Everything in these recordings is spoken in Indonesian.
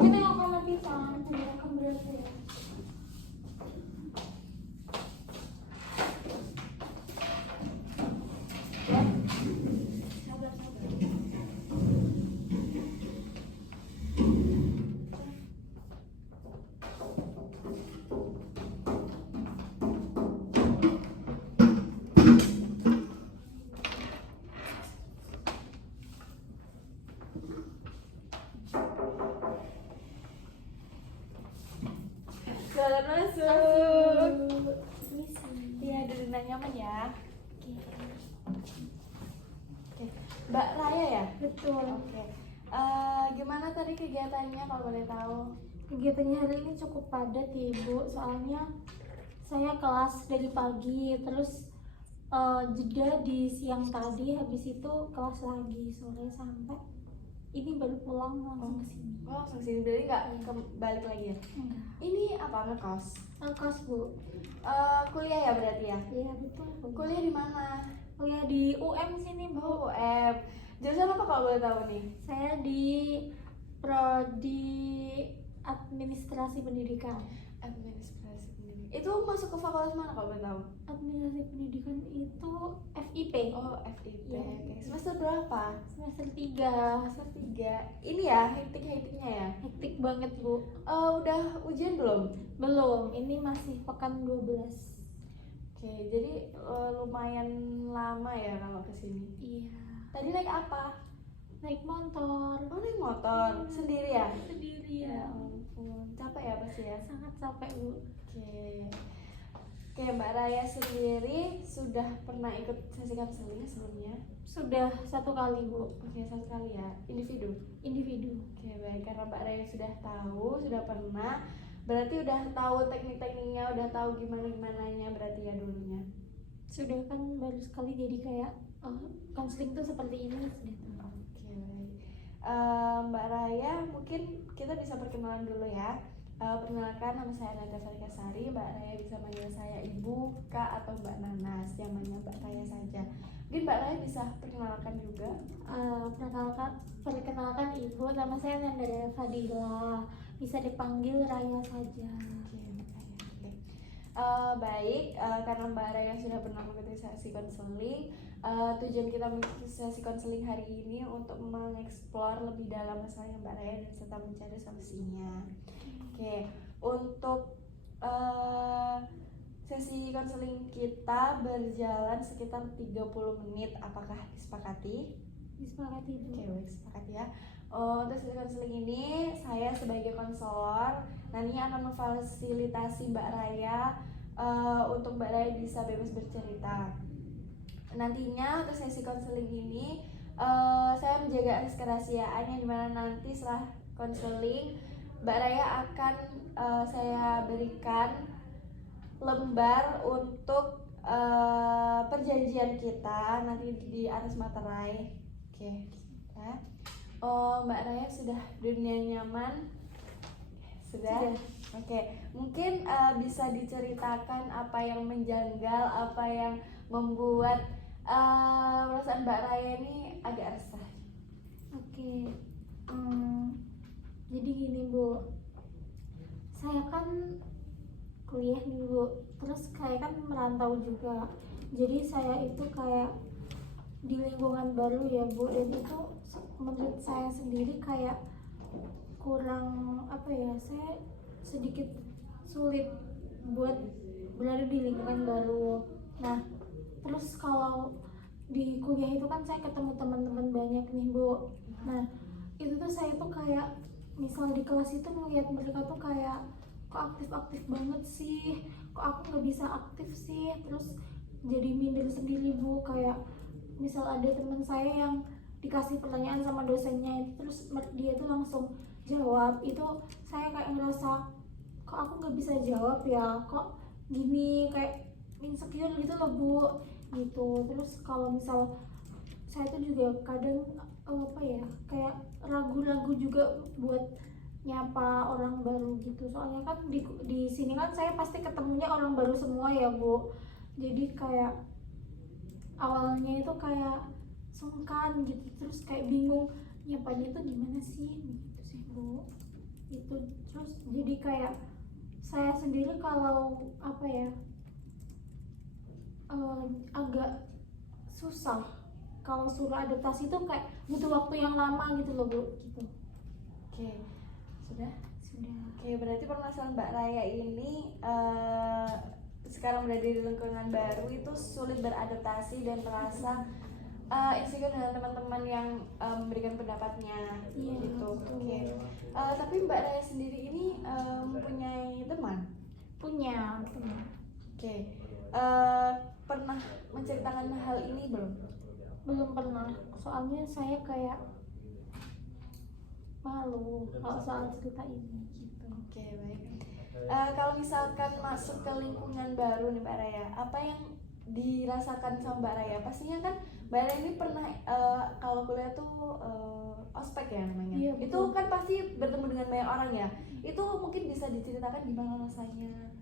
Kita yang kamar pisang, tidak akan berasa ya. Ya, sabar. Selamat masuk. Misi. Iya, duduk nyaman ya. Oke. Mbak Raya ya? Betul. Oke. Gimana tadi kegiatannya kalau boleh tahu? Kegiatannya hari ini cukup padat ya Ibu, soalnya saya kelas dari pagi, terus jeda di siang tadi, habis itu kelas lagi sore sampai ini baru pulang langsung ke sini. Oh, langsung sini dari nggak balik lagi ya? Enggak. Ini apa ngekos? Ngekos Bu. Kuliah ya berarti ya? Iya betul Bu. Kuliah di mana? Kuliah di UM sini Bu. Oh, UM. Jurusan apa kalau boleh tahu nih? Saya di Prodi Administrasi Pendidikan. Administrasi pendidikan. Itu masuk ke fakultas mana kalau boleh tahu? Administrasi Pendidikan itu FIP. Oh, FIP. Iya. Oke. Semester berapa? Semester 3. Semester 3. Ini ya, hektik-hektiknya ya? Hektik banget Bu. Udah ujian belum? Belum, ini masih pekan 12. Oke, jadi lumayan lama ya kalau kesini. Iya. Tadi naik apa? Naik motor. Oh, naik motor. Sendiri ya? Sendiri Ya ya. ampun, capek ya pasti ya? Sangat capek Bu. Oke. Oke, Mbak Raya sendiri sudah pernah ikut sesi konseling sebelumnya? Sudah 1 kali Bu. Oke, satu kali ya. Individu? Individu. Oke, baik. Karena Mbak Raya sudah tahu, sudah pernah, berarti udah tahu teknik-tekniknya, udah tahu gimana-gimananya berarti ya dulunya. Sudah kan baru sekali jadi kayak konseling tuh seperti ini sudah tahu. Oke, baik. Mbak Raya, mungkin kita bisa perkenalan dulu ya. Perkenalkan, nama saya Nada Sarikasari. Mbak Raya bisa manggil saya Ibu, Kak, atau Mbak Nanas. Zamannya Mbak Raya saja. Mungkin Mbak Raya bisa perkenalkan juga. Perkenalkan Ibu, nama saya Nandara Fadila. Bisa dipanggil Raya saja. Oke, Mbak Raya. Oke. Baik, karena Mbak Raya sudah pernah mengikuti sesi konseling, tujuan kita mengikuti sesi konseling hari ini untuk mengeksplor lebih dalam masalahnya Mbak Raya dan serta mencari solusinya. Oke, untuk sesi konseling kita berjalan sekitar 30 menit. Apakah disepakati? Disepakati Bu. Oke, baik, sepakati ya. Untuk sesi konseling ini saya sebagai konselor nantinya akan memfasilitasi Mbak Raya untuk Mbak Raya bisa bebas bercerita. Nantinya untuk sesi konseling ini saya menjaga kerahasiaan yang dimana nanti setelah konseling Mbak Raya akan saya berikan lembar untuk perjanjian kita nanti di atas materai. Oke, kita. Mbak Raya sudah dunia nyaman? Sudah? Oke, mungkin bisa diceritakan apa yang menjanggal, apa yang membuat perasaan Mbak Raya ini agak resah. Oke. Jadi gini Bu, saya kan kuliah nih Bu, terus kayak kan merantau juga. Jadi saya itu kayak di lingkungan baru ya Bu, dan itu menurut saya sendiri kayak kurang apa ya, saya sedikit sulit buat berada di lingkungan baru. Nah, terus kalau di kuliah itu kan saya ketemu teman-teman banyak nih Bu. Nah, itu tuh saya tuh kayak misal di kelas itu melihat mereka tuh kayak kok aktif-aktif banget sih, kok aku nggak bisa aktif sih, terus jadi minder sendiri Bu. Kayak misal ada teman saya yang dikasih pertanyaan sama dosennya, terus dia tuh langsung jawab, itu saya kayak ngerasa kok aku nggak bisa jawab ya, kok gini, kayak insecure gitu loh Bu, gitu. Terus kalau misal saya tuh juga kadang apa ya, kayak ragu-ragu juga buat nyapa orang baru gitu, soalnya kan di sini kan saya pasti ketemunya orang baru semua ya Bu. Jadi kayak awalnya itu kayak sungkan gitu, terus kayak bingung nyapanya tuh gimana sih gitu sih Bu. Itu terus jadi kayak saya sendiri kalau apa ya, agak susah kalau suruh adaptasi tuh kayak butuh waktu yang lama gitu loh Bu gitu. Oke, sudah. Sudah. Oke, berarti permasalahan Mbak Raya ini sekarang berada di lingkungan baru itu sulit beradaptasi dan merasa insecure dengan teman-teman yang memberikan pendapatnya, Iya, gitu. betul. Oke. Tapi Mbak Raya sendiri ini mempunyai teman? Punya teman. Oke. Pernah menceritakan hal ini belum? Belum pernah, soalnya saya kayak malu kalau soal cerita ini gitu. Oke, baik. Kalau misalkan masuk ke lingkungan baru nih Mbak Raya, apa yang dirasakan sama Mbak Raya? Pastinya kan Mbak Raya ini pernah kalau kuliah tuh ospek ya namanya. Iya, itu betul. kan pasti bertemu dengan banyak orang ya. Itu mungkin bisa diceritakan gimana rasanya?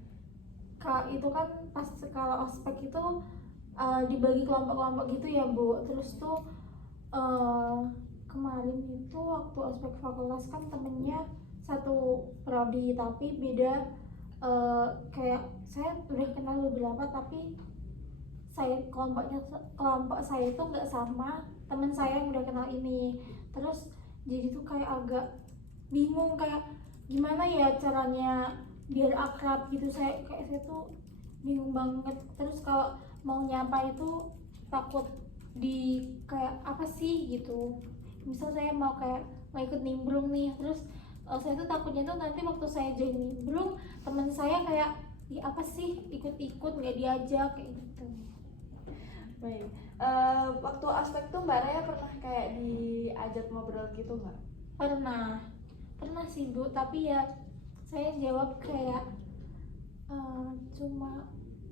Itu kan pas kalau ospek itu dibagi kelompok-kelompok gitu ya Bu. Terus tuh kemarin itu waktu ospek fakultas kan temennya satu prodi tapi beda, kayak saya udah kenal beberapa tapi kelompok saya itu nggak sama teman saya yang udah kenal ini. Terus jadi tuh kayak agak bingung kayak gimana ya caranya biar akrab gitu. Saya tuh bingung banget. Terus kalau mau nyapa itu takut di kayak apa sih gitu. Misal saya mau ikut nimbrung nih, terus saya tuh takutnya tuh nanti waktu saya join nimbrung teman saya kayak apa sih ikut-ikut nggak diajak kayak gitu. Baik. Waktu ospek tuh Mbak Raya pernah kayak diajak ngobrol gitu nggak? Pernah sih Bu, tapi ya saya jawab kayak cuma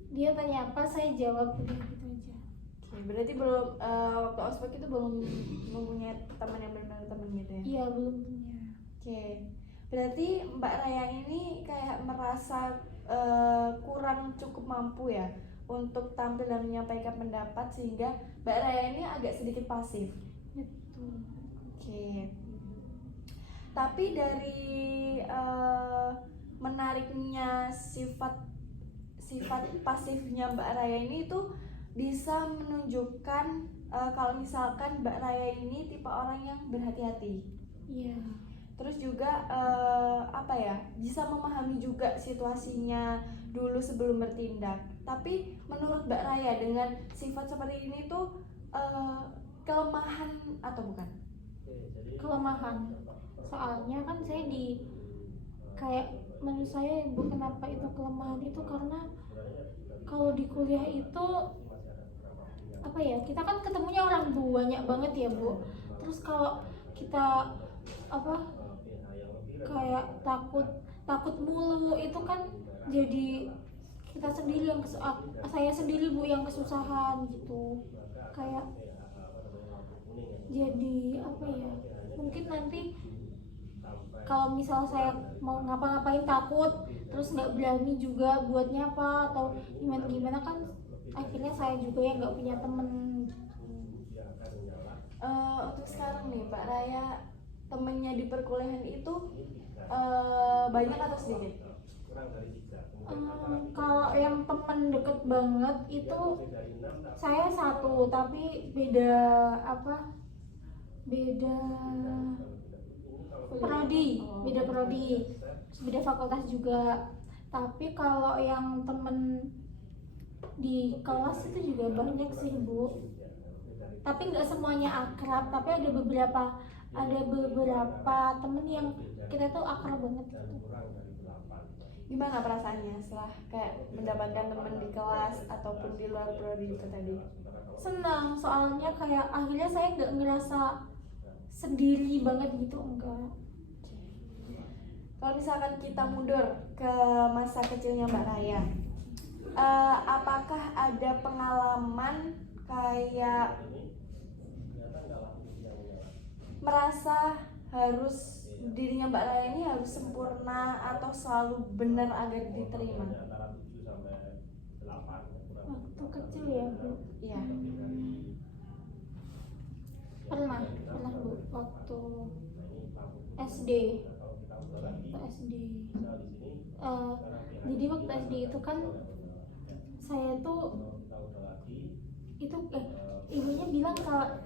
dia tanya apa saya jawab udah gitu aja. Oke, berarti belum waktu ospek itu belum mempunyai teman yang benar-benar teman gitu ya? Iya, belum punya. Oke, berarti Mbak Raya ini kayak merasa kurang cukup mampu ya untuk tampil dan menyampaikan pendapat sehingga Mbak Raya ini agak sedikit pasif. Betul. Oke. Tapi dari menariknya sifat pasifnya Mbak Raya ini tuh bisa menunjukkan kalau misalkan Mbak Raya ini tipe orang yang berhati-hati. Iya. Terus juga bisa memahami juga situasinya dulu sebelum bertindak. Tapi menurut Mbak Raya dengan sifat seperti ini tuh kelemahan atau bukan? Kelemahan. Soalnya kan saya menurut saya Bu, kenapa itu kelemahan itu karena kalau di kuliah itu apa ya, kita kan ketemunya orang banyak banget ya Bu. Terus kalau kita kayak takut mulu itu kan jadi kita sendiri yang saya sendiri Bu yang kesusahan gitu. Kayak jadi mungkin nanti kalau misal saya mau ngapa-ngapain takut terus nggak berani juga buat nyapa atau gimana kan akhirnya saya juga yang nggak punya temen. Untuk sekarang nih Mbak Raya, temennya di perkuliahan itu banyak atau sedikit? Kalau yang temen deket banget itu saya satu tapi beda prodi, beda fakultas juga. Tapi kalau yang temen di kelas itu juga banyak sih Bu, tapi nggak semuanya akrab, tapi ada beberapa temen yang kita tuh akrab banget gitu. Gimana perasaannya setelah kayak mendapatkan teman di kelas ataupun di luar prodi itu tadi? Senang, soalnya kayak akhirnya saya nggak ngerasa sendiri banget gitu, enggak. Kalau misalkan kita mundur ke masa kecilnya Mbak Raya, apakah ada pengalaman kayak merasa harus dirinya Mbak Raya ini harus sempurna atau selalu benar agar diterima? Waktu kecil ya Bu. Iya. pernah Bu, waktu SD. Eh, jadi waktu SD itu kan saya tuh itu ibunya bilang kalau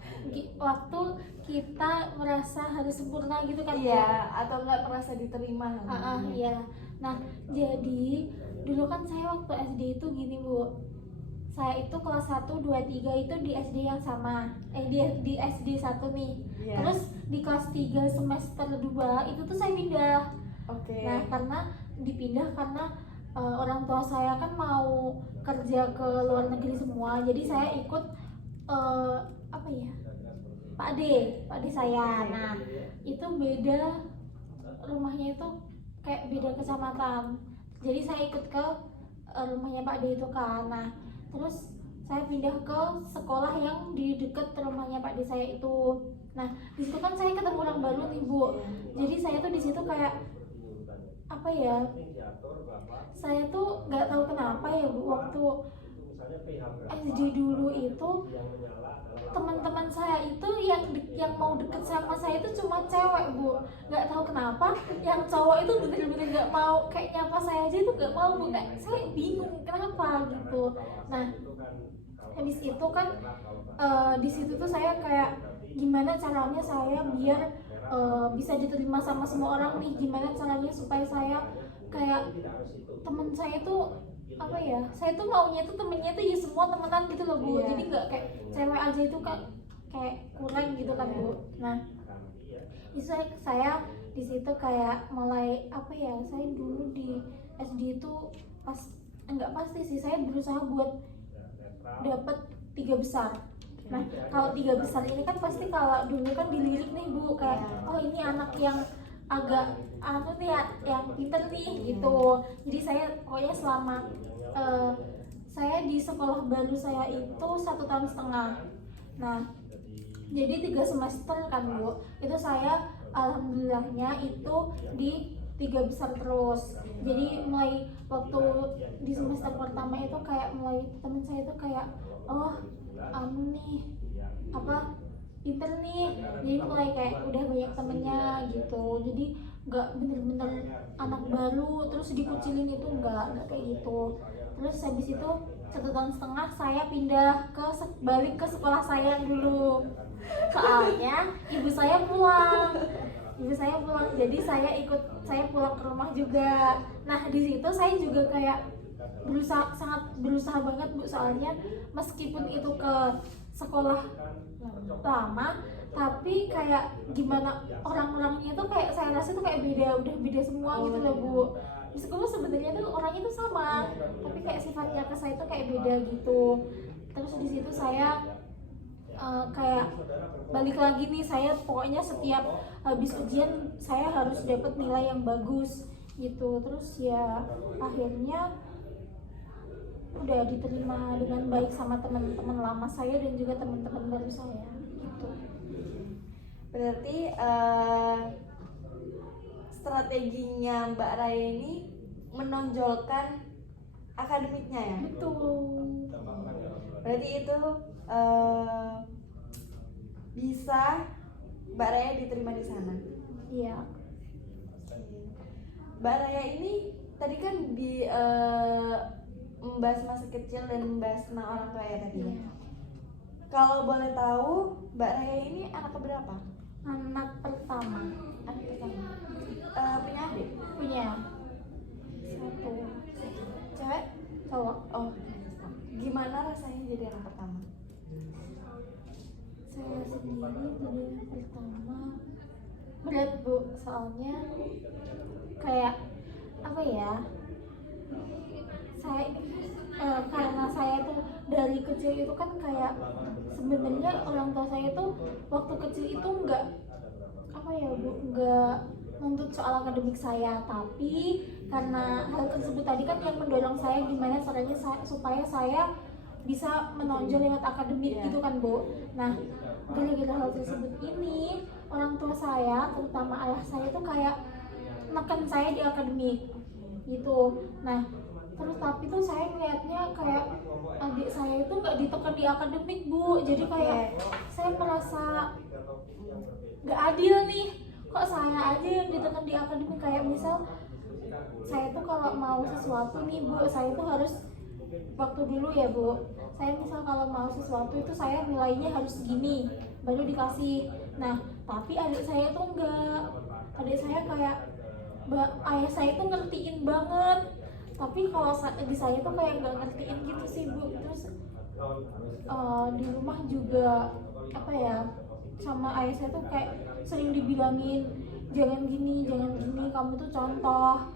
waktu kita merasa harus sempurna gitu kan Bu? Iya, atau nggak merasa diterima. Iya. Nah, jadi dulu kan saya waktu SD itu gini Bu, saya itu kelas 1, 2, 3 itu di SD yang sama, di SD 1 nih. Iya. Terus di kelas 3 semester 2 itu tuh saya pindah. Oke. Nah, karena dipindah karena orang tua saya kan mau kerja ke luar negeri semua, jadi saya ikut apa ya, Pak D saya. Nah, itu beda rumahnya itu kayak beda kecamatan, jadi saya ikut ke rumahnya Pak D itu kan. Nah, terus saya pindah ke sekolah yang di deket rumahnya Pak D saya itu. Nah, di situ kan saya ketemu orang baru nih Bu, jadi saya tuh di situ kayak apa ya, saya tuh nggak tahu kenapa ya Bu, waktu SD dulu itu teman-teman saya itu yang mau deket sama saya itu cuma cewek Bu, nggak tahu kenapa yang cowok itu bener-bener nggak mau, kayak nyapa saya aja itu nggak mau Bu, kayak saya bingung kenapa gitu. Nah, habis itu kan di situ tuh saya kayak gimana caranya saya biar bisa diterima sama semua orang nih, gimana caranya supaya saya kayak temen saya tuh apa ya, saya tuh maunya tuh temennya tuh ya semua temenan gitu loh Bu. Jadi nggak kayak cewek aja itu kan kayak kurang gitu kan Bu. Nah, itu saya di situ kayak mulai apa ya, saya dulu di SD itu enggak pasti sih, saya berusaha buat dapet 3 besar. Nah, kalau 3 besar ini kan pasti kalau dulu kan dilirik nih Bu, kayak oh ini anak yang agak nih yang pinter nih gitu. Jadi saya pokoknya selama saya di sekolah baru saya itu 1,5 tahun. Nah, jadi 3 semester kan Bu, itu saya alhamdulillahnya itu di 3 besar terus. Jadi mulai waktu di semester pertama itu kayak mulai temen saya itu kayak oh nih apa pinter nih, jadi mulai kayak udah banyak temennya gitu. Jadi nggak bener-bener anak baru terus dikucilin, itu nggak kayak gitu. Terus habis itu 1,5 tahun saya pindah balik ke sekolah saya dulu, soalnya ibu saya pulang, jadi saya pulang ke rumah juga. Nah, di situ saya juga kayak sangat berusaha banget Bu, soalnya meskipun itu ke sekolah lama tapi kayak gimana orang-orangnya tuh kayak saya rasa tuh kayak udah beda semua gitu loh Bu. Meskipun sebenarnya tuh orangnya tuh sama, tapi kayak sifatnya ke saya tuh kayak beda gitu. Terus di situ saya kayak balik lagi nih, saya pokoknya setiap habis ujian saya harus dapat nilai yang bagus gitu. Terus ya akhirnya udah diterima dengan baik sama teman-teman lama saya dan juga teman-teman baru saya gitu. Berarti strateginya Mbak Raya ini menonjolkan akademiknya ya? Betul. Berarti itu bisa Mbak Raya diterima di sana. Iya. Mbak Raya ini tadi kan di membahas masa kecil dan membahas tentang orang tua ya tadi. Iya. Kalau boleh tahu, Mbak Raya ini anak keberapa? Anak pertama. Punya adik? Punya 1. Cewek? Cowok. Oh. Gimana rasanya jadi anak pertama? Saya sendiri jadi anak pertama berat Bu, soalnya kayak apa ya, saya karena saya tuh dari kecil itu kan kayak sebenarnya orang tua saya tuh waktu kecil itu nggak apa ya Bu, nggak nuntut soal akademik saya, tapi karena hal tersebut tadi kan yang mendorong saya gimana caranya supaya saya bisa menonjol lewat akademik gitu kan Bu. Nah, gara-gara hal tersebut ini orang tua saya, terutama ayah saya tuh kayak neken saya di akademik gitu. Nah, Terus tapi tuh saya ngeliatnya kayak adik saya itu nggak ditekan di akademik Bu, jadi kayak saya merasa nggak adil nih, kok saya aja yang ditekan di akademik. Kayak misal saya tuh kalau mau sesuatu nih Bu, saya tuh harus, waktu dulu ya Bu, saya misal kalau mau sesuatu itu saya nilainya harus segini baru dikasih. Nah tapi adik saya tuh enggak, adik saya kayak ayah saya tuh ngertiin banget, tapi kalau di saya tuh kayak nggak ngertiin gitu sih Bu. Terus di rumah juga apa ya, sama ayah saya tuh kayak sering dibilangin jangan gini, kamu tuh contoh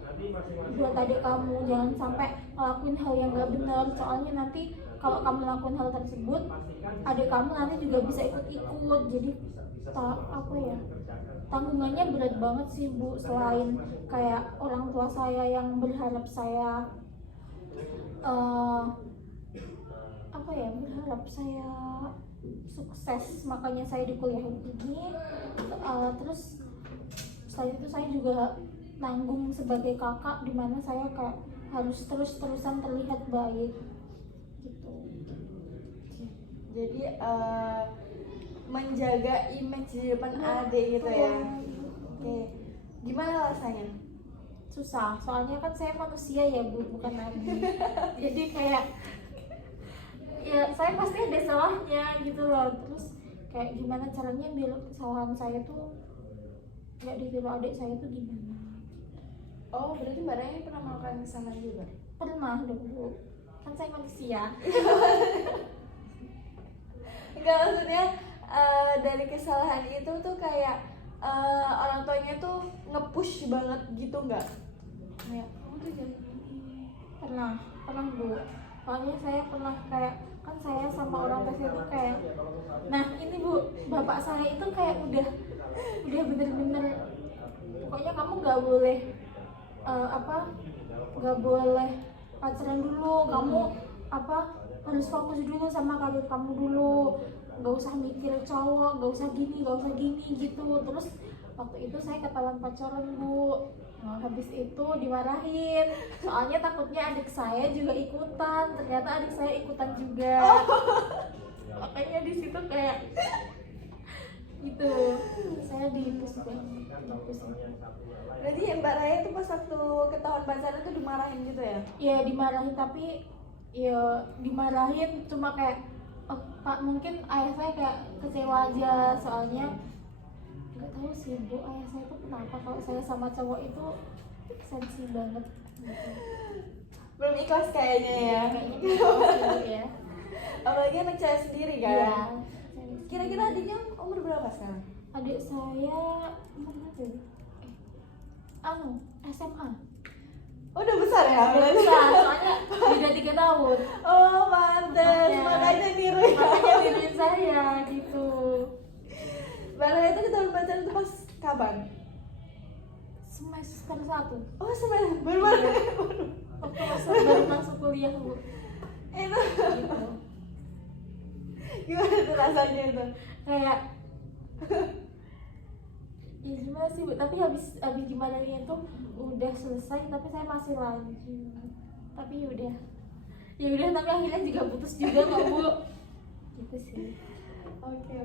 buat adik kamu, jangan sampai ngelakuin hal yang nggak benar, soalnya nanti kalau kamu lakuin hal tersebut adik kamu nanti juga bisa ikut-ikut. Jadi apa ya, tanggungannya berat banget sih Bu. Selain kayak orang tua saya yang berharap saya apa ya, berharap saya sukses, makanya saya dikuliahin ini. Terus selain itu saya juga nanggung sebagai kakak, dimana saya kayak harus terus-terusan terlihat baik gitu. Jadi menjaga image di depan adik gitu ya. Oke. Gimana rasanya? Susah, soalnya kan saya manusia ya Bu, bukan nabi. Jadi kayak ya saya pasti ada salahnya gitu loh. Terus kayak gimana caranya biar kesalahan saya tuh nggak ditiru adik saya tuh gimana. Oh, berarti Mbak Raya pernah melakukan kesalahan juga? Pernah dong Bu, kan saya manusia. Enggak, maksudnya dari kesalahan itu tuh kayak orang tuanya tuh nge-push banget gitu nggak? Kayak kamu tuh jangan gini. Pernah Bu. Soalnya saya pernah kayak, kan saya sama orang tua saya tuh kayak, nah ini Bu, bapak saya itu kayak udah bener-bener pokoknya kamu nggak boleh nggak boleh pacaran dulu, kamu harus fokus dulu sama karir kamu dulu, nggak usah mikir cowok, nggak usah gini gitu. Terus waktu itu saya ketahuan pacaran Bu. Nah, habis itu dimarahin, soalnya takutnya adik saya juga ikutan, ternyata adik saya ikutan juga. Makanya di situ kayak gitu, saya dipus banget. Berarti Mbak Raya tuh pas waktu ketahuan pacaran tuh dimarahin gitu ya? Ya dimarahin, tapi ya dimarahin cuma kayak Pak, mungkin ayah saya kayak kecewa aja, soalnya nggak tahu sih Bu, ayah saya tuh kenapa kalau saya sama cowok itu sensi banget gitu. Belum ikhlas kayaknya ya. Kayaknya gitu ya. Apalagi anak saya sendiri kan. Iya. Kira-kira adiknya umur berapa sekarang? Adik saya mana tuh? SMA. Oh, udah besar ya? Udah besar, soalnya beda 3 tahun. Oh, pantes. Makanya niru ya. Makanya niruin saya gitu. Mbak Raya itu ketahuan pacaran itu pas kapan? Semester 1. Oh, sebenarnya baru-baru. Waktu baru masuk kuliah Bu. Itu Gitu. gimana tuh rasanya itu? Kayak ya gimana sih Bu, tapi habis gimana nih itu udah selesai, tapi saya masih lanjut. Tapi ya udah tapi akhirnya juga putus juga kok Bu. Gitu sih. Oke.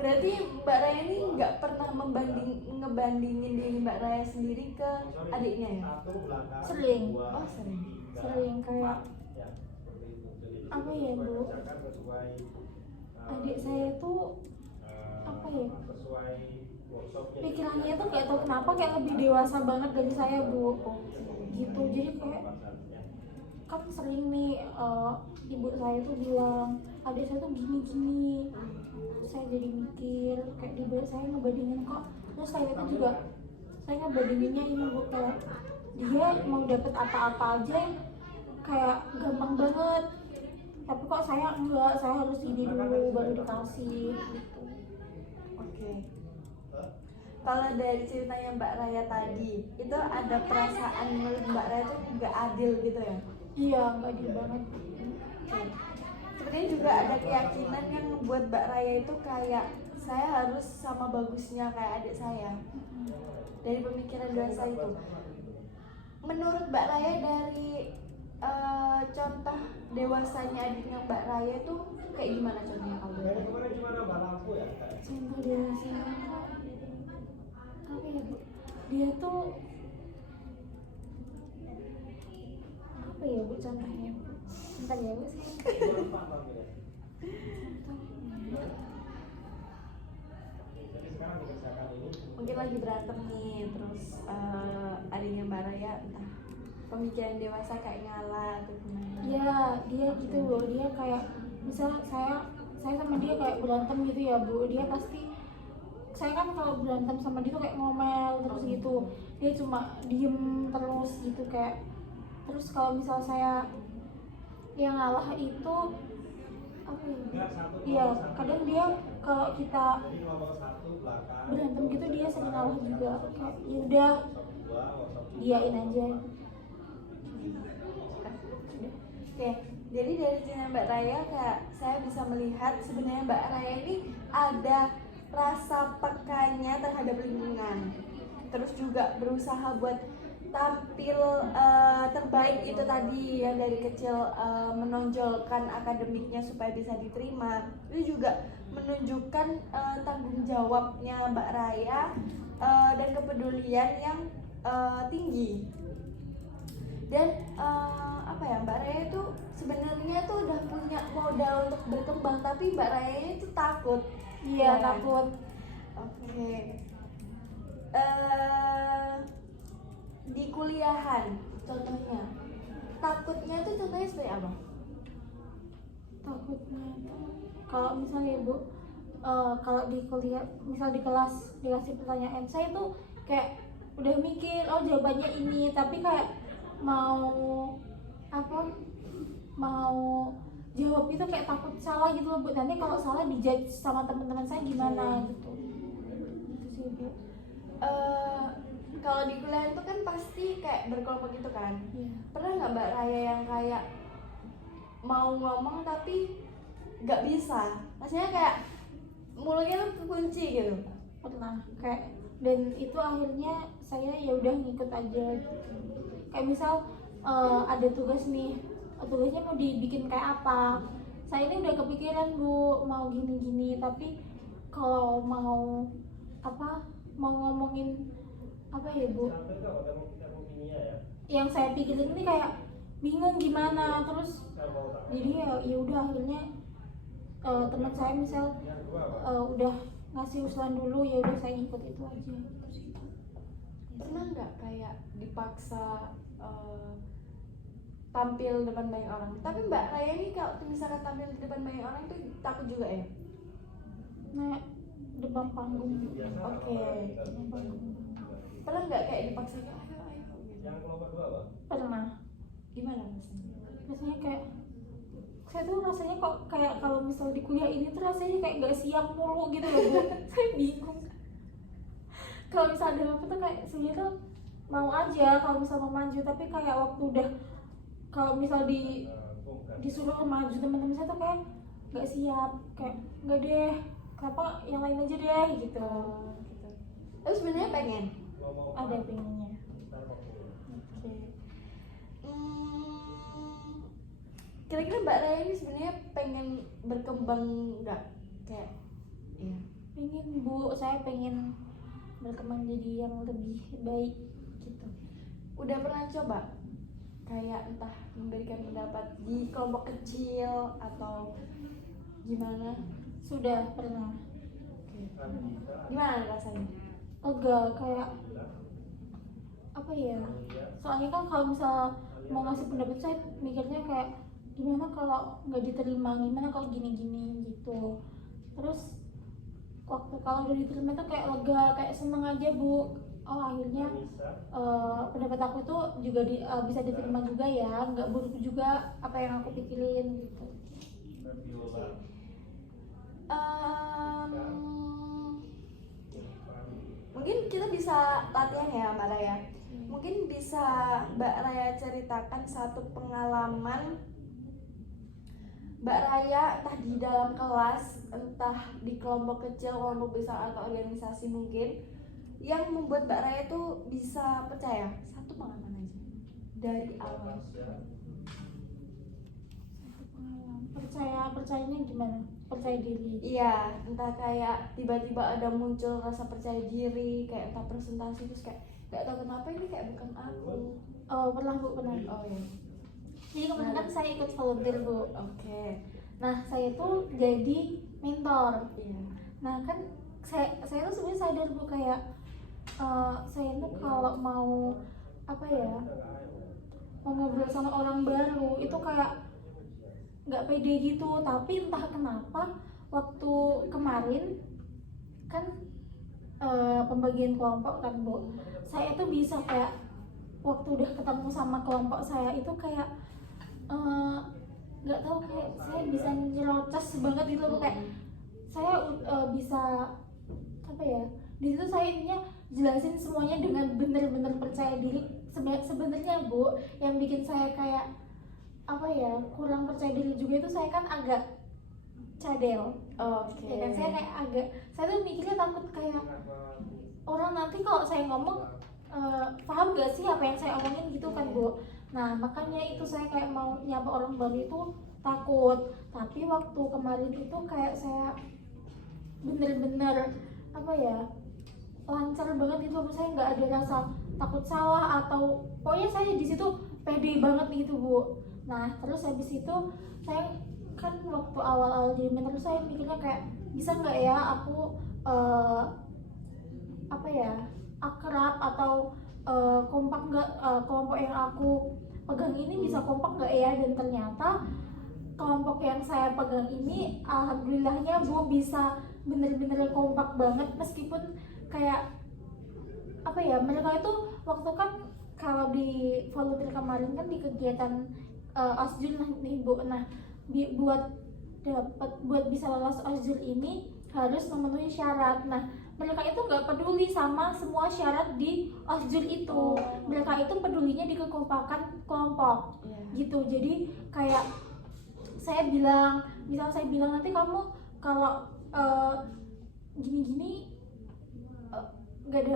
Berarti Mbak Raya ini nggak pernah ngebandingin diri Mbak Raya sendiri ke adiknya ya? Sering. Oh, sering. Kayak apa ya Bu, adik saya tuh apa ya, pikirannya tuh gak tau kenapa kayak lebih dewasa banget dari saya Bu. Gitu, jadi kayak kan sering nih ibu saya tuh bilang adik saya tuh gini. Saya jadi mikir kayak saya ngebandingin kok. Terus saya itu juga saya ngebandinginnya ini Bu, kayak dia mau dapet apa-apa aja kayak gampang banget, tapi kok saya enggak, saya harus gini dulu baru dikasih gitu. Oke. Kalau dari ceritanya Mbak Raya tadi, itu ada perasaan menurut Mbak Raya itu nggak adil gitu ya? Iya, nggak adil banget. Sepertinya juga ada keyakinan yang membuat Mbak Raya itu kayak saya harus sama bagusnya kayak adik saya. Dari pemikiran dewasa itu. Menurut Mbak Raya dari contoh dewasanya adiknya Mbak Raya itu kayak gimana contohnya kalau boleh tahu? Contoh dewasanya apa ya Bu? Dia tuh apa ya Bu contohnya Bu? Bentar ya Bu saya contohnya. Mungkin lagi berantem nih, terus adiknya Mbak Raya entah pemikiran dewasa kayak ngalah atau gimana? Ya dia gitu Bu, dia kayak misal saya sama dia kayak berantem gitu ya Bu, dia pasti saya kan kalau berantem sama dia tuh kayak ngomel terus gitu, dia cuma diem terus gitu kayak. Terus kalau misal saya yang ngalah itu apa ya? Iya kadang dia kalau kita berantem gitu dia sering ngalah juga kayak ya udah diain aja. Oke, jadi dari cerita Mbak Raya kayak saya bisa melihat sebenarnya Mbak Raya ini ada rasa pekanya terhadap lingkungan. Terus juga berusaha buat tampil terbaik itu tadi yang dari kecil menonjolkan akademiknya supaya bisa diterima. Itu juga menunjukkan tanggung jawabnya Mbak Raya dan kepedulian yang tinggi. Dan apa ya, Mbak Raya itu sebenarnya tuh udah punya modal untuk berkembang, tapi Mbak Raya itu takut. Iya takut. Oke. Di kuliahan contohnya, takutnya itu contohnya seperti apa? Takutnya itu kalau misalnya Bu kalau di kuliah misal di kelas dikasih pertanyaan, saya tuh kayak udah mikir oh jawabannya ini, tapi kayak mau jawab itu kayak takut salah gitu loh Bu, nanti kalau salah dijudge sama teman-teman saya gimana gitu. Itu sih Bu. Kalau di kuliah itu kan pasti kayak berkelompok gitu kan. Iya. Pernah nggak Mbak Raya yang kayak mau ngomong tapi nggak bisa? Maksudnya kayak mulutnya tuh kekunci gitu. Pernah kayak, dan itu akhirnya saya ya udah ngikut aja gitu. Kayak misal ada tugas nih, tugasnya mau dibikin kayak apa, saya ini udah kepikiran Bu mau gini-gini, tapi kalau mau ngomongin apa ya Bu, yang saya pikirin ini kayak bingung gimana, terus jadi ya udah akhirnya teman saya misal udah ngasih usulan dulu, ya udah saya ikut itu aja gitu sih. Pernah nggak kayak dipaksa tampil depan banyak orang? Tapi Mbak Raya ini kalau misalkan tampil di depan banyak orang itu takut juga ya? Nah, depan panggung. Oke. Depan panggung. Pernah nggak kayak dipaksa ayo gitu? Pernah. Gimana rasanya? Rasanya kayak saya tuh rasanya kok kayak kalau misal di kuliah ini tuh rasanya kayak nggak siap mulu gitu loh Bu. Saya bingung. Kalau misal ada apa tuh kayak sebenarnya tuh mau aja kalau misal mau maju, tapi kayak waktu udah kalau misal disuruh maju teman-teman saya tuh kayak nggak siap, kayak nggak deh, kenapa yang lain aja deh gitu. Gitu. Tapi sebenarnya pengen. Ada pengennya. Oke. Kira-kira Mbak Raya ini sebenarnya pengen berkembang nggak? Kayak, iya. Pengen Bu, saya pengen berkembang jadi yang lebih baik gitu. Udah pernah coba kayak entah memberikan pendapat di kelompok kecil atau gimana? Sudah pernah. Gimana rasanya? Lega, kayak apa ya, soalnya kan kalau misal mau ngasih pendapat saya mikirnya kayak gimana kalau nggak diterima, gimana kalau gini-gini gitu. Terus waktu kalau udah diterima tuh kayak lega, kayak seneng aja Bu. Oh akhirnya pendapat aku tuh juga bisa diterima juga ya, nggak buruk juga apa yang aku pikirin gitu. Mungkin kita bisa latihan ya Mbak Raya. Mungkin bisa Mbak Raya ceritakan satu pengalaman Mbak Raya entah di dalam kelas, entah di kelompok kecil, kelompok besar atau organisasi mungkin yang membuat Mbak Raya tuh bisa percaya? Satu pengalaman aja dari awal. Percayanya gimana? Percaya diri. Iya, entah kayak tiba-tiba ada muncul rasa percaya diri, kayak entah presentasi terus kayak nggak tahu kenapa ini kayak bukan aku. Oh, pernah Bu, pernah. Oh ya. Jadi kemarin kan saya ikut volunteer Bu. Oke. Nah, saya tuh jadi mentor. Iya. Nah, kan saya tuh sebenarnya sadar Bu kayak saya tuh kalau mau apa ya, mau ngobrol sama orang baru itu kayak nggak pede gitu. Tapi entah kenapa waktu kemarin kan pembagian kelompok kan Bu, saya tuh bisa kayak waktu udah ketemu sama kelompok saya itu kayak nggak tahu, kayak saya bisa nyerocos banget gitu loh, kayak saya bisa apa ya, di situ saya intinya jelasin semuanya dengan bener-bener percaya diri. Sebenarnya Bu, yang bikin saya kayak apa ya, kurang percaya diri juga itu saya kan agak cadel. Oke. Ya kan, saya kayak agak, saya tuh mikirnya takut kayak orang nanti kalau saya ngomong paham gak sih apa yang saya omongin gitu kan Bu. Nah makanya itu saya kayak mau nyapa orang baru itu takut. Tapi waktu kemarin itu kayak saya bener-bener apa ya, lancar banget gitu. Saya nggak ada rasa takut salah atau pokoknya saya di situ pede banget gitu Bu. Nah terus habis itu saya kan waktu awal-awal jadi mentor saya mikirnya kayak bisa nggak ya aku apa ya, akrab atau kompak nggak, kelompok yang aku pegang ini bisa kompak nggak ya. Dan ternyata kelompok yang saya pegang ini alhamdulillahnya Bu bisa bener-bener kompak banget, meskipun kayak apa ya, mereka itu waktu kan kalau di volunteer kemarin kan di kegiatan OSJUL nih Bu. Nah buat bisa lolos OSJUL ini harus memenuhi syarat. Nah mereka itu nggak peduli sama semua syarat di OSJUL itu. Mereka itu pedulinya di kekompakan kelompok gitu. Jadi kayak saya bilang, misal saya bilang nanti kamu kalau gini-gini nggak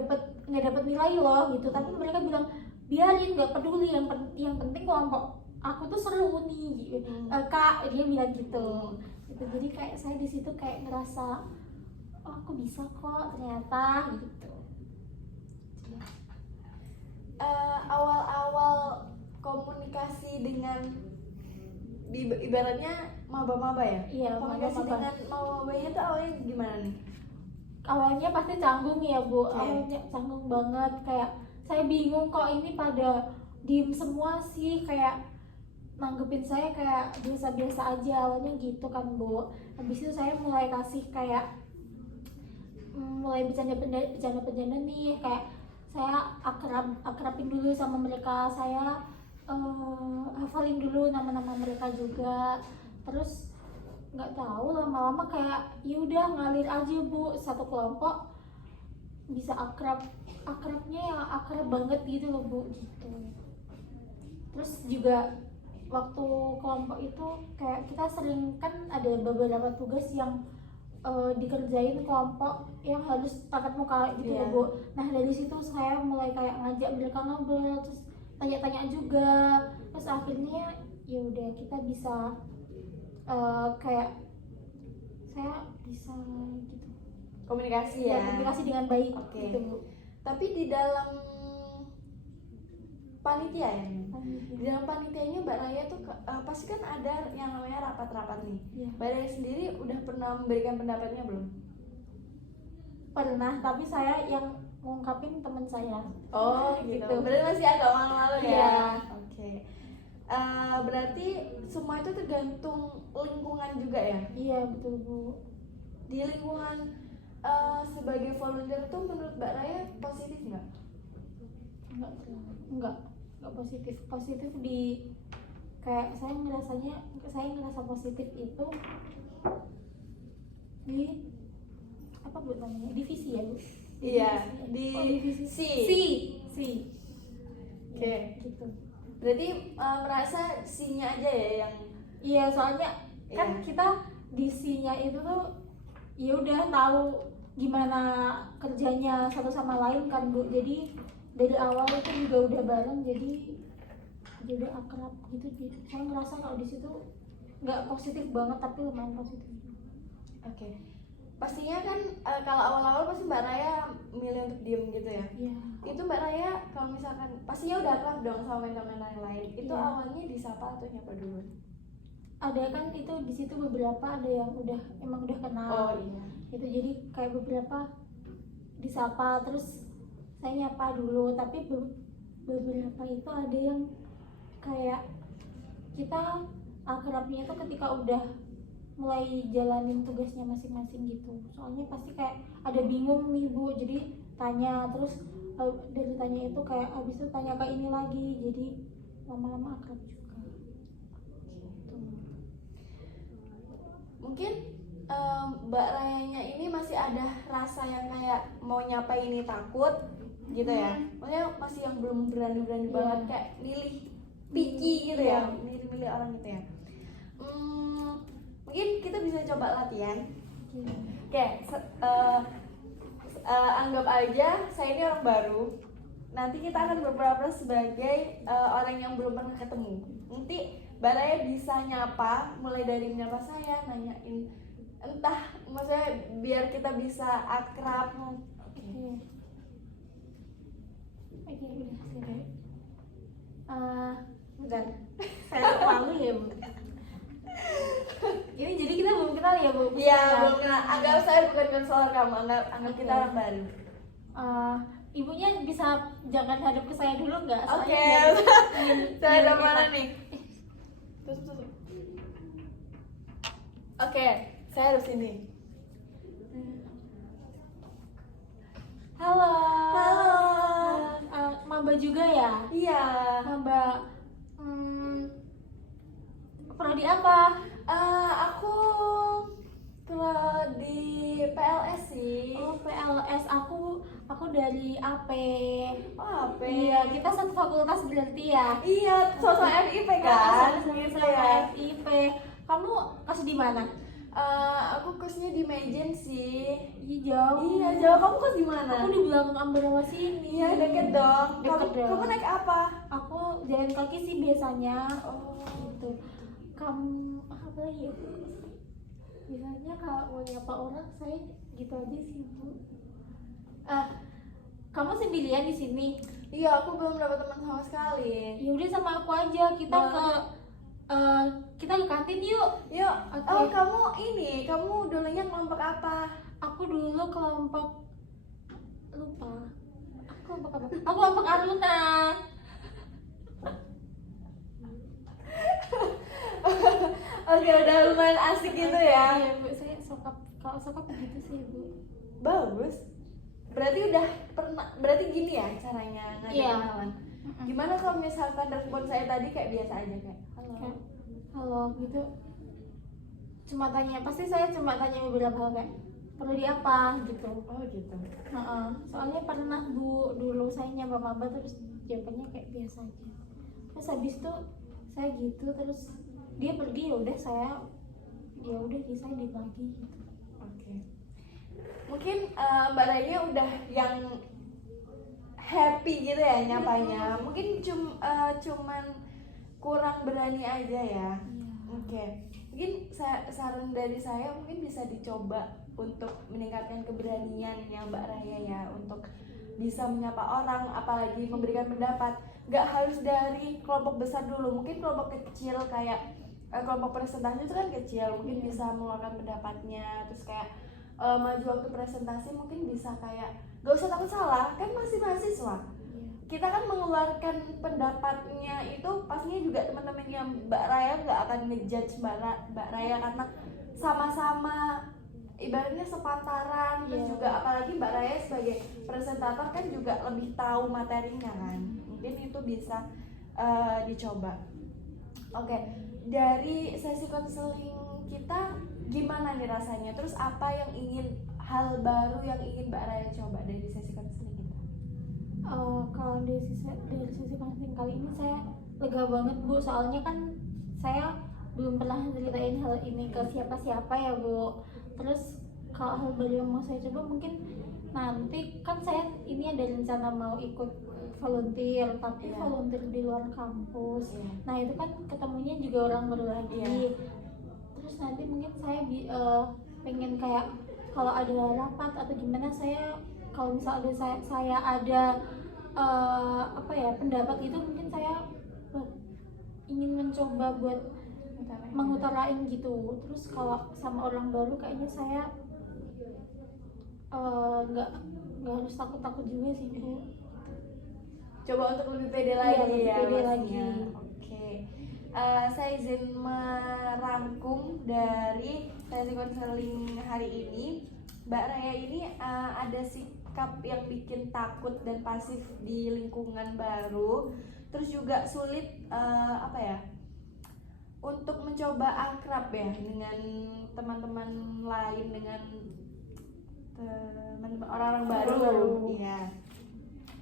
dapat nilai loh gitu, tapi mereka bilang biarin, nggak peduli, yang penting kelompok aku tuh seru nih gitu. Kak, dia bilang gitu. Jadi kayak saya di situ kayak ngerasa oh aku bisa kok ternyata gitu. Awal-awal komunikasi dengan ibaratnya maba-maba ya? Iya, komunikasi maba-maba. dengan maba-mabanya tuh awalnya gimana nih? Awalnya pasti canggung ya Bu. Okay. Awalnya canggung banget, kayak saya bingung kok ini pada diem semua sih, kayak nanggepin saya kayak biasa-biasa aja awalnya gitu kan Bu. Habis itu saya mulai kasih kayak mulai bercanda nih, kayak saya akrabin dulu sama mereka, saya hafalin dulu nama-nama mereka juga. Terus nggak tahu lama-lama kayak yaudah ngalir aja Bu, satu kelompok bisa akrabnya yang akrab banget gitu loh Bu gitu. Terus juga waktu kelompok itu kayak kita sering kan ada beberapa tugas yang dikerjain kelompok yang harus tatap muka gitu loh Bu. Nah dari situ saya mulai kayak ngajak mereka ngobrol, terus tanya-tanya juga. Terus akhirnya ya udah kita bisa kayak saya bisa gitu Komunikasi ya? komunikasi dengan baik. Oke. Gitu Bu. Tapi di dalam panitia ya? Di dalam panitianya Mbak Raya tuh pasti kan ada yang namanya rapat-rapat nih. Iya. Mbak Raya sendiri udah pernah memberikan pendapatnya belum? Pernah, tapi saya yang ngungkapin teman saya. Oh gitu. Gitu. Berarti masih agak malu-malu ya? Iya. Oke. Berarti semua itu tergantung lingkungan juga ya? Iya betul Bu. Di lingkungan sebagai volunteer tuh menurut Mbak Raya positif nggak? Enggak positif di kayak saya ngerasa positif itu di apa Bu namanya, divisi ya Bu. Iya, divisi C. Oke. Gitu. Berarti merasa C-nya aja ya yang Iya, soalnya Kan kita disinya itu tuh ya udah tahu gimana kerjanya satu sama lain kan Bu. Jadi dari awal itu juga udah bareng, jadi akrab gitu. Jadi saya ngerasa kalau di situ nggak positif banget tapi lumayan positif. Oke. Pastinya kan kalau awal-awal pasti Mbak Raya milih untuk diem gitu ya. Iya. Itu Mbak Raya kalau misalkan pastinya udah akrab dong sama teman-teman yang lain. Itu Iya. awalnya disapa atau nyapa dulu? Ada kan itu di situ beberapa ada yang emang udah kenal. Oh iya. Itu jadi kayak beberapa disapa terus saya nyapa dulu, tapi beberapa itu ada yang kayak kita akrabnya itu ketika udah mulai jalanin tugasnya masing-masing gitu. Soalnya pasti kayak ada bingung nih Bu, jadi tanya terus dari tanya itu kayak abis itu tanya ke ini lagi, jadi lama-lama akrab juga gitu. Mungkin Mbak Rayanya ini masih ada rasa yang kayak mau nyapa ini takut gitu ya. Maksudnya masih yang belum berani-berani Iya. banget kayak milih picky gitu ya, Iya. milih-milih orang gitu ya. Mungkin kita bisa coba latihan. Oke, anggap aja saya ini orang baru. Nanti kita akan berpura-pura sebagai orang yang belum pernah ketemu. Nanti Mbak Raya bisa nyapa, mulai dari menyapa saya, nanyain entah, maksudnya biar kita bisa akrab. Oke, udah siap. Bentar, saya malu ya Bu. Ini jadi kita belum kenal ya Bu? Iya, belum kenal. Anggap saya bukan konselor kamu, anggap kita Oke. orang baru. Ibunya bisa jangan hadap ke saya dulu nggak? Oke. Soalnya Saya ada biar mana enak. nih? Tutup. Oke, saya harus ini. Halo. Halo. Maba juga ya? Iya. Maba. Prodi apa? Aku di PLS sih. Oh, PLS. Aku dari AP. Oh, apa? Iya, kita satu fakultas berarti ya. Iya, sosok FIP kan? Sama-sama Gitu sama ya. FIP. Kamu kelas di mana? Aku kosnya di Mejen sih. Iya, jauh. Iya, jauh. Kamu kos di mana? Aku di belakang Ambarawa sini. Iya, deket dong. Deket dong. Kamu naik apa? Aku jalan kaki sih biasanya. Oh, Gitu. Kamu apa lagi ya? Biasanya kalau mau nyapa orang saya gitu aja sih Bu. Kamu sendirian di sini? iya, aku belum dapat teman sama sekali. Ya udah sama aku aja. Kita ke kantin yuk. Yuk. Oke. Oh, kamu dulunya kelompok apa? Aku dulu kelompok lupa. Aku kelompok apa? Aku kelompok Aruna. Oke, udah lumayan asik gitu ya. Iya Bu, saya kalau sokap begitu sih Bu. Bagus. Berarti gini ya caranya ngajak Iya. kenalan. Gimana kalau misalkan respon saya tadi kayak biasa aja kayak halo. Kayak, halo gitu. Pasti saya cuma tanya beberapa hal kayak perlu di apa gitu. Oh gitu. Soalnya pernah Bu dulu saya nyapa maba terus jawabannya kayak biasa aja. Terus habis itu saya gitu terus dia pergi ya udah saya dibagi gitu. Oke. Mungkin Mbak Raya udah yang happy gitu ya nyapanya. Mungkin cuman kurang berani aja ya. Oke. Mungkin saran dari saya mungkin bisa dicoba untuk meningkatkan keberaniannya Mbak Raya ya untuk bisa menyapa orang, apalagi memberikan pendapat. Nggak harus dari kelompok besar dulu, mungkin kelompok kecil kayak kelompok presentasi itu kan kecil, mungkin bisa mengeluarkan pendapatnya, terus kayak maju waktu presentasi mungkin bisa kayak gak usah takut salah, kan masih mahasiswa. Kita kan mengeluarkan pendapatnya itu pastinya juga teman-temannya Mbak Raya nggak akan ngejudge Mbak Raya karena sama-sama ibaratnya sepantaran, terus juga apalagi Mbak Raya sebagai presentator kan juga lebih tahu materinya kan, mungkin itu bisa dicoba. Oke, dari sesi konseling kita gimana nih rasanya? Terus apa yang hal baru yang ingin Mbak Raya coba dari sesi konseling kita? Kalau dari sesi konseling kali ini saya lega banget Bu, soalnya kan saya belum pernah ceritain hal ini ke siapa-siapa ya Bu. Terus kalau hal baru yang mau saya coba mungkin nanti kan saya ini ada rencana mau ikut volunteer, tapi Iya. volunteer di luar kampus. Iya. Nah itu kan ketemunya juga orang baru lagi. Iya. Terus nanti mungkin saya pengen kayak kalau ada rapat atau gimana, saya kalau misalnya saya ada apa ya pendapat itu, mungkin saya ingin mencoba buat mengutarain gitu. Terus kalau sama orang baru kayaknya saya nggak harus takut juga sih Bu. Coba untuk lebih pede lagi lebih ya pede pastinya. lagi. Oke. Saya izin merangkum dari sesi konseling hari ini. Mbak Raya ini ada sikap yang bikin takut dan pasif di lingkungan baru, terus juga sulit apa ya, untuk mencoba akrab ya dengan teman-teman lain, dengan teman-teman orang-orang baru. Iya.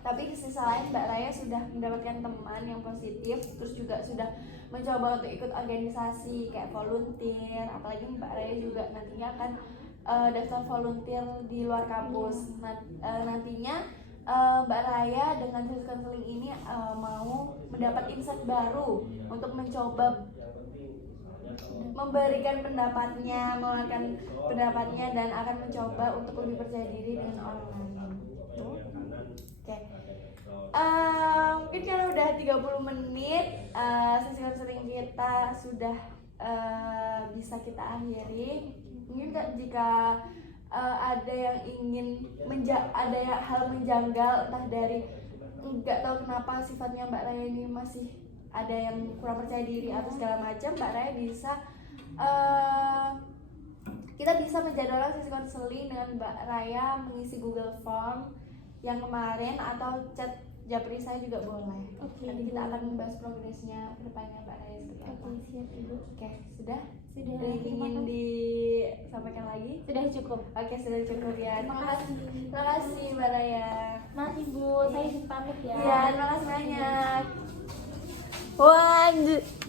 Tapi di sisi lain Mbak Raya sudah mendapatkan teman yang positif, terus juga sudah mencoba untuk ikut organisasi kayak volunteer, apalagi Mbak Raya juga nantinya akan daftar volunteer di luar kampus. Nantinya Mbak Raya dengan sesi konseling ini mau mendapat insight baru untuk mencoba memberikan pendapatnya, mengeluarkan pendapatnya, dan akan mencoba untuk lebih percaya diri dengan orang lain. Oke. Mungkin karena udah 30 menit sesi konseling kita sudah bisa kita akhiri. Mungkin jika ada yang ingin ada hal menjanggal, entah dari nggak tahu kenapa sifatnya Mbak Raya ini masih ada yang kurang percaya diri atau segala macam, Mbak Raya bisa kita bisa menjadwalkan sesi konseling dengan Mbak Raya mengisi Google Form yang kemarin, atau chat Japri saya juga boleh. Nanti kita akan membahas progresnya ke depannya Mbak Raya seperti apa. Siap Ibu. Oke, sudah? Sudah. Ada yang ingin disampaikan lagi? Sudah cukup. Oke, sudah cukup ya. Terima kasih. Terima kasih Mbak Raya. Mari Bu, saya izin pamit ya. Iya, terima kasih banyak. One.